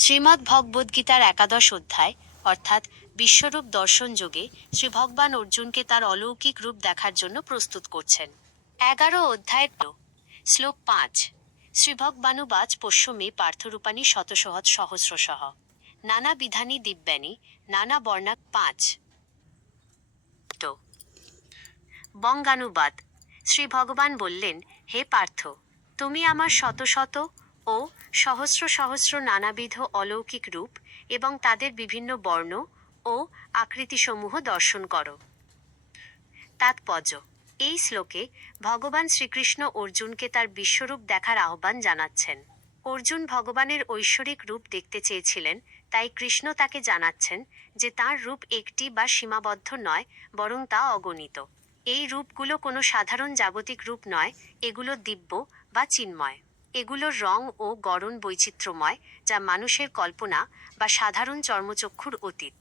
শ্রীমদ্ ভগবদ্গীতার একাদশ অধ্যায়, অর্থাৎ বিশ্বরূপ দর্শন যোগে শ্রী ভগবান অর্জুনকে তার অলৌকিক রূপ দেখার জন্য প্রস্তুত করছেন। এগারো অধ্যায়ের প্র- শ্লোক পাঁচ শ্রীভগবানুবাচ পোষ্য মে পার্থরূপাণী শতসহৎ সহস্রসহ নানা বিধানী দিব্যানী, নানা বর্ণা পাঁচ। বঙ্গানুবাদ, শ্রী ভগবান বললেন, হে পার্থ, তুমি আমার শত শত ও সহস্র সহস্র নানাবিধ অলৌকিক রূপ এবং তাদের বিভিন্ন বর্ণ ও আকৃতিসমূহ দর্শন করো। তাৎপর্য, এই শ্লোকে ভগবান শ্রীকৃষ্ণ অর্জুনকে তার বিশ্বরূপ দেখার আহ্বান জানাচ্ছেন। অর্জুন ভগবানের ঐশ্বরিক রূপ দেখতে চেয়েছিলেন, তাই কৃষ্ণ তাকে জানাচ্ছেন যে তার রূপ একটি বা সীমাবদ্ধ নয়, বরং তা অগণিত। এই রূপগুলো কোনো সাধারণ জাগতিক রূপ নয়, এগুলো দিব্য বা চিন্ময়। এগুলোর রং ও গড়ন বৈচিত্র্যময় যা মানুষের কল্পনা বা সাধারণ চর্মচক্ষুর অতীত।